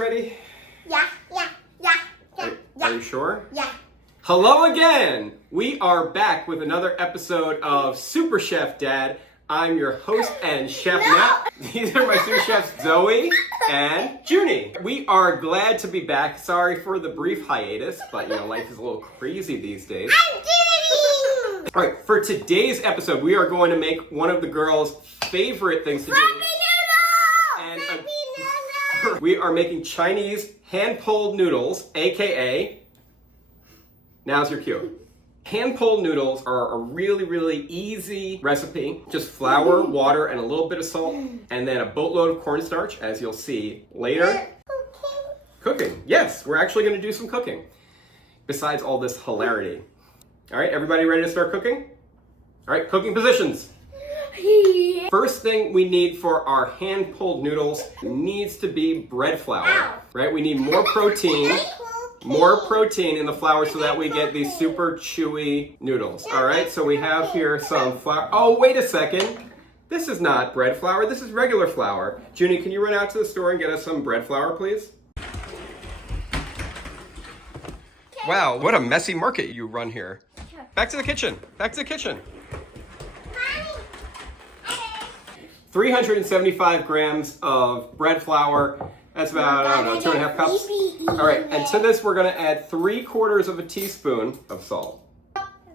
ready? Yeah. Are you sure? Yeah. Hello again! We are back with another episode of Super Chef Dad. I'm your host and chef Matt. These are my sous chefs Zoe and Junie. We are glad to be back. Sorry for the brief hiatus, but you know, life is a little crazy these days. I'm Junie! All right, for today's episode, we are going to make one of the girls' favorite things to do. And we are making Chinese hand-pulled noodles, aka, now's your cue. Hand-pulled noodles are a really, really easy recipe. Just flour, water, and a little bit of salt, and then a boatload of cornstarch, as you'll see later. Cooking. Yes, we're actually going to do some cooking, besides all this hilarity. All right, everybody ready to start cooking? All right, cooking positions. First thing we need for our hand-pulled noodles needs to be bread flour, right? We need more protein in the flour so that we get these super chewy noodles. All right, so we have here some flour. Oh, wait a second. This is not bread flour, this is regular flour. Junie, can you run out to the store and get us some bread flour, please? Wow, what a messy market you run here. Back to the kitchen, back to the kitchen. 375 grams of bread flour. That's about, I don't know, 2.5 cups. All right, and to this we're gonna add 3/4 of a teaspoon of salt.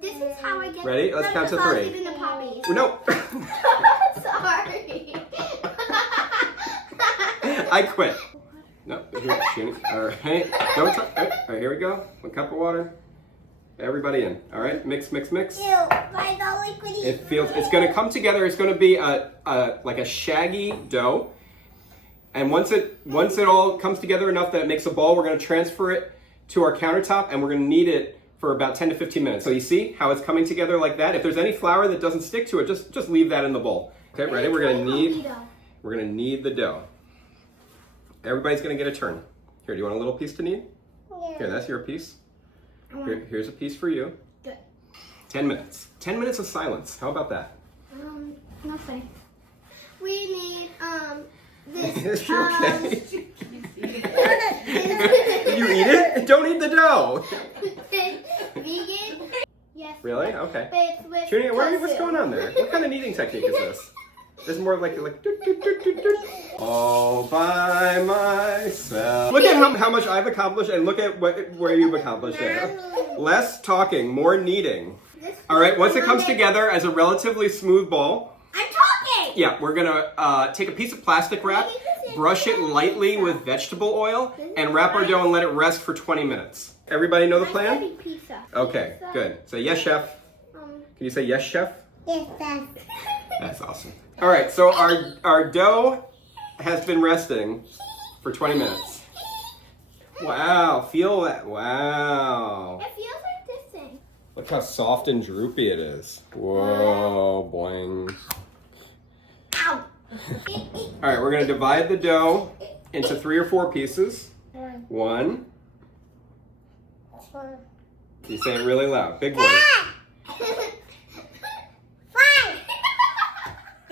This is how I get. Ready? Let's count to 3. Even the poppies. No. Sorry. I quit. No, here, Junie. All right, don't touch. All right, here we go. 1 cup of water. Everybody in. All right, mix, mix, mix. Ew, why the liquidy? It's gonna come together. It's gonna be like a shaggy dough. And once it all comes together enough that it makes a ball, we're gonna transfer it to our countertop and we're gonna knead it for about 10 to 15 minutes. So you see how it's coming together like that? If there's any flour that doesn't stick to it, just leave that in the bowl. Okay, ready? We're gonna knead the dough. Everybody's gonna get a turn. Here, do you want a little piece to knead? Yeah. Here, that's your piece. Here's a piece for you. Good. 10 minutes. 10 minutes of silence. How about that? No funny. We need, this, Is you okay? Did you eat it? Don't eat the dough. Vegan? Yes. Really? Okay. But it's with Junie, what's going on there? What kind of kneading technique is this? This is more like doot, doot, doot, doot, doot. All by myself. Look at how much I've accomplished and look at where you've accomplished there. Less talking, more kneading. All right, once it comes together as a relatively smooth ball. I'm talking! Yeah, we're gonna take a piece of plastic wrap, brush it lightly with vegetable oil, and wrap our dough and let it rest for 20 minutes. Everybody know the plan? Pizza. Okay, good. Say yes, chef. Can you say yes, chef? Yes, Dad. That's awesome. All right, so our dough has been resting for 20 minutes. Wow, feel that. Wow. It feels like this thing. Look how soft and droopy it is. Whoa, boing. Ow. All right, we're gonna divide the dough into 3 or 4 pieces. 1. You say it really loud, big voice.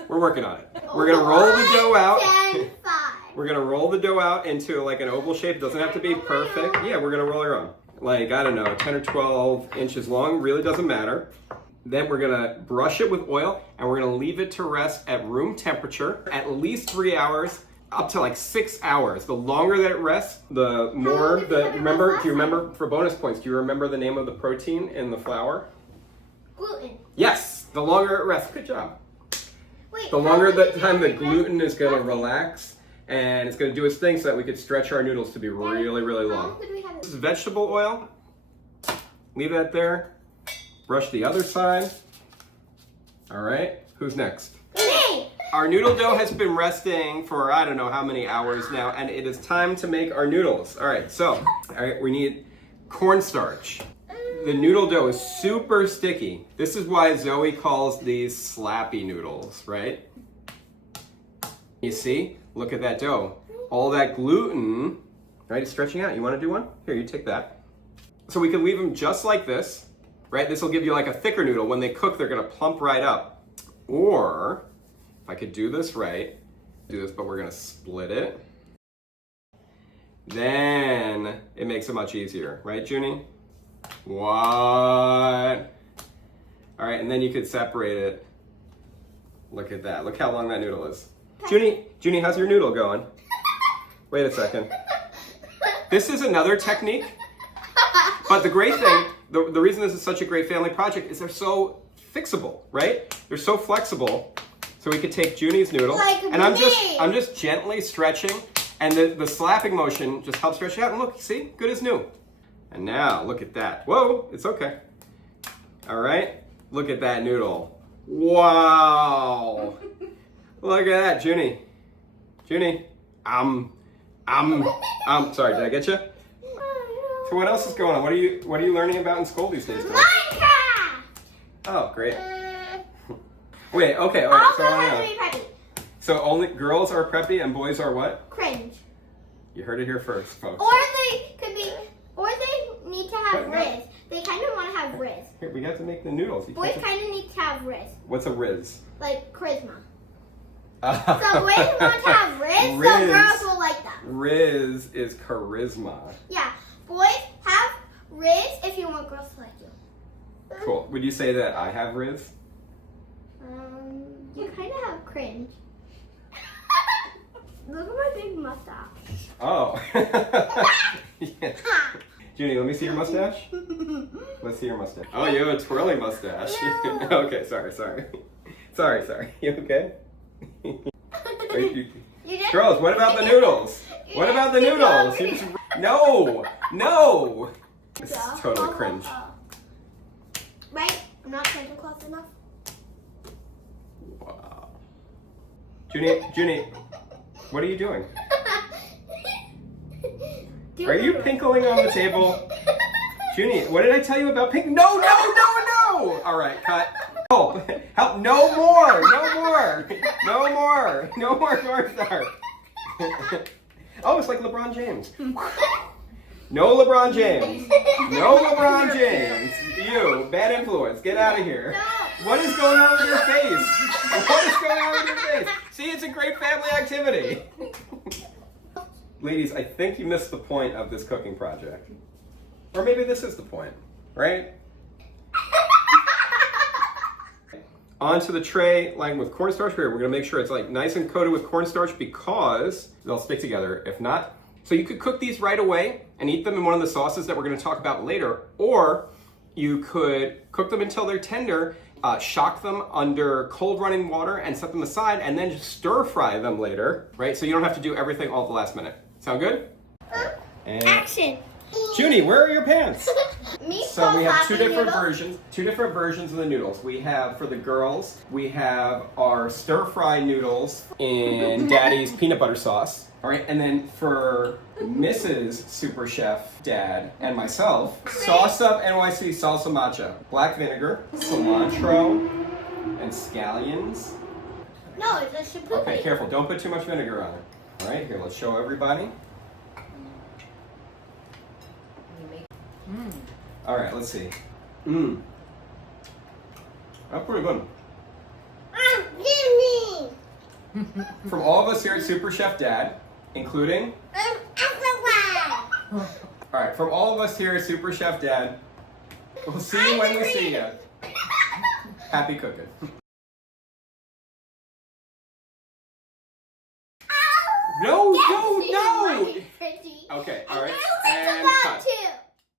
We're working on it. We're gonna roll the dough out. 10, 5. We're gonna roll the dough out into like an oval shape. It doesn't have to be perfect. Yeah, we're gonna roll it around. Like, I don't know, 10 or 12 inches long, really doesn't matter. Then we're gonna brush it with oil and we're gonna leave it to rest at room temperature, at least 3 hours, up to like 6 hours. The longer that it rests, the more do you remember, for bonus points, do you remember the name of the protein in the flour? Gluten. Yes, the longer it rests. Good job. Wait, The longer time the gluten is going to relax and it's going to do its thing so that we could stretch our noodles to be really, really long. This is vegetable oil. Leave that there. Brush the other side. All right, who's next? Me! Our noodle dough has been resting for I don't know how many hours now, and it is time to make our noodles. All right, we need cornstarch. The noodle dough is super sticky. This is why Zoe calls these SLAPPY noodles, right? You see? Look at that dough. All that gluten, right, is stretching out. You want to do one? Here, you take that. So we can leave them just like this, right? This will give you like a thicker noodle. When they cook, they're going to plump right up. Or, if I could do this right, but we're going to split it. then it makes it much easier, right, Junie? What? All right, and then you could separate it. Look at that. Look how long that noodle is. Junie, how's your noodle going? Wait a second. This is another technique, but the great thing, the reason this is such a great family project is they're so fixable, right? They're so flexible. So we could take Junie's noodle, and I'm just gently stretching, and the slapping motion just helps stretch it out. And look, see, good as new. And now look at that. Whoa, it's okay. All right, look at that noodle. Wow. Look at that, Junie. Sorry, did I get you? So what else is going on? What are you learning about in school these days? Minecraft! Oh, great. Wait, okay, all right. So I wanna know. So only girls are preppy and boys are what? Cringe. You heard it here first, folks. Or they need to have Riz. They kind of want to have Riz. Here, we have to make the noodles. Boys kind of need to have Riz. What's a Riz? Like charisma. So boys want to have Riz, so girls will like them. Riz is charisma. Yeah, boys have Riz if you want girls to like you. Cool. Would you say that I have Riz? You kind of have cringe. Look at my big mustache. Oh. Yeah. Junie, let me see your mustache. Let's see your mustache. Oh, you have a twirly mustache. No. Okay, sorry. Sorry. You okay? Girls, what about the noodles? What about the noodles? No. This is totally cringe. Right? I'm not Santa Claus enough. Wow. Junie, what are you doing? Are you pinkling on the table? Junie, what did I tell you about pink? No! All right, cut. Oh, help! No more cornstarch. Oh, it's like LeBron James. No LeBron James. You, bad influence. Get out of here. No. What is going on with your face? See, it's a great family activity. Ladies, I think you missed the point of this cooking project. Or maybe this is the point, right? Onto the tray, lined with cornstarch. Here, we're gonna make sure it's like nice and coated with cornstarch because they'll stick together. If not, so you could cook these right away and eat them in one of the sauces that we're gonna talk about later, or you could cook them until they're tender, shock them under cold running water and set them aside, and then just stir fry them later, right? So you don't have to do everything all at the last minute. Sound good? And Action. Junie, where are your pants? So we have two different noodles. versions of the noodles. We have, for the girls, we have our stir-fry noodles in Daddy's peanut butter sauce. All right, and then for Mrs. Super Chef Dad and myself, Sauce Up NYC Salsa Matcha. Black vinegar, cilantro, and scallions. No, it's a shampoo. Okay, careful, don't put too much vinegar on it. All right, here, let's show everybody. All right, let's see. That's pretty good. From all of us here at Super Chef Dad, including... All right, from all of us here at Super Chef Dad, we'll see you when we see you. Happy cooking. No! Okay, all right, and cut.